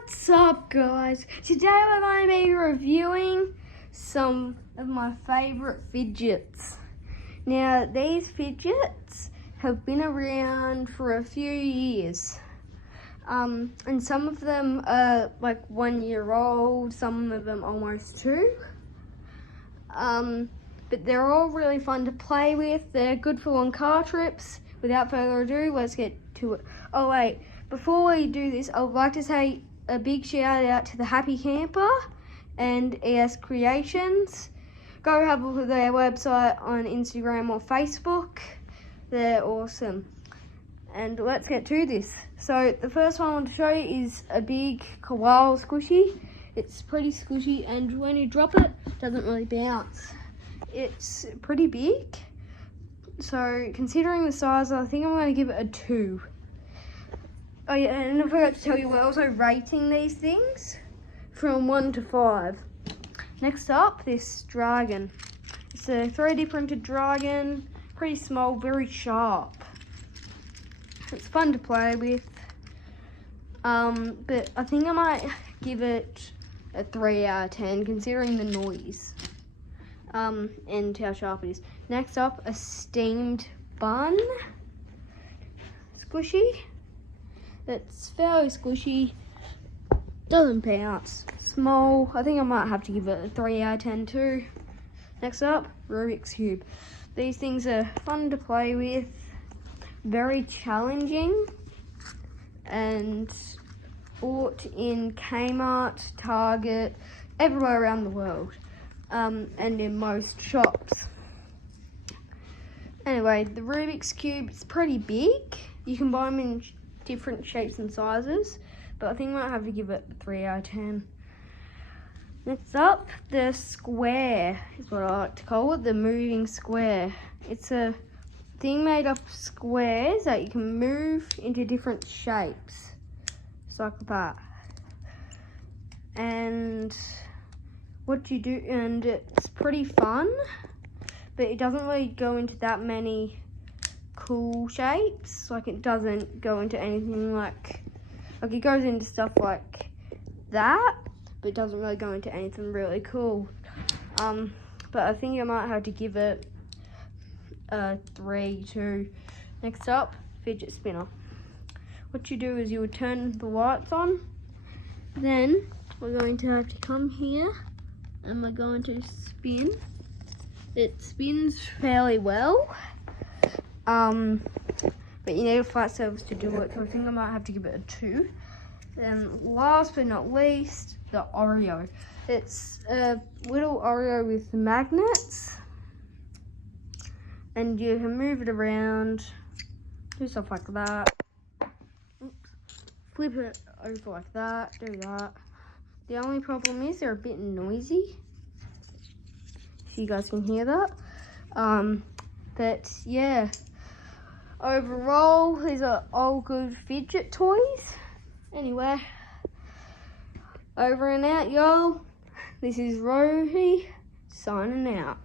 What's up, guys? Today we're going to be reviewing some of my favourite fidgets. Now, these fidgets have been around for a few years. And some of them are like 1 year old, some of them almost 2. But they're all really fun to play with. They're good for long car trips. Without further ado, let's get to it. Oh wait, before we do this, I would like to say a big shout out to the Happy Camper and ES Creations. Go have a look at their website on Instagram or Facebook. They're awesome. And let's get to this. So the first one I want to show you is a big koala squishy. It's pretty squishy, and when you drop it, it doesn't really bounce. It's pretty big. So considering the size, I think I'm going to give it a 2. Oh yeah, and I forgot to tell you, we're also rating these things from 1 to 5. Next up, this dragon. It's a 3D printed dragon, pretty small, very sharp. It's fun to play with, but I think I might give it a 3 out of 10 considering the noise and how sharp it is. Next up, a steamed bun, squishy. It's fairly squishy, doesn't bounce, small. I think I might have to give it a 3 out of 10 too. Next up, Rubik's Cube. These things are fun to play with, very challenging, and bought in Kmart, Target, everywhere around the world, and in most shops. Anyway, the Rubik's Cube is pretty big. You can buy them in different shapes and sizes, but I think I might have to give it a 3 out of 10. Next up, the square is what I like to call it, the moving square. It's a thing made up of squares that you can move into different shapes, just like that. And what you do, and it's pretty fun, but it doesn't really go into that many cool shapes. Like, it doesn't go into anything like it goes into stuff like that, but it doesn't really go into anything really cool. But I think I might have to give it a 3 too. Next up, fidget spinner. What you do is you would turn the lights on, then we're going to have to come here and we're going to spin. It spins fairly well, but you need a flat surface to do it, so I think I might have to give it a 2. Then last but not least, the Oreo. It's a little Oreo with magnets, and you can move it around, do stuff like that. Oops. Flip it over like that, do that. The only problem is they're a bit noisy, if you guys can hear that. But yeah, overall, these are all good fidget toys. Anyway, over and out, y'all. This is Rosie signing out.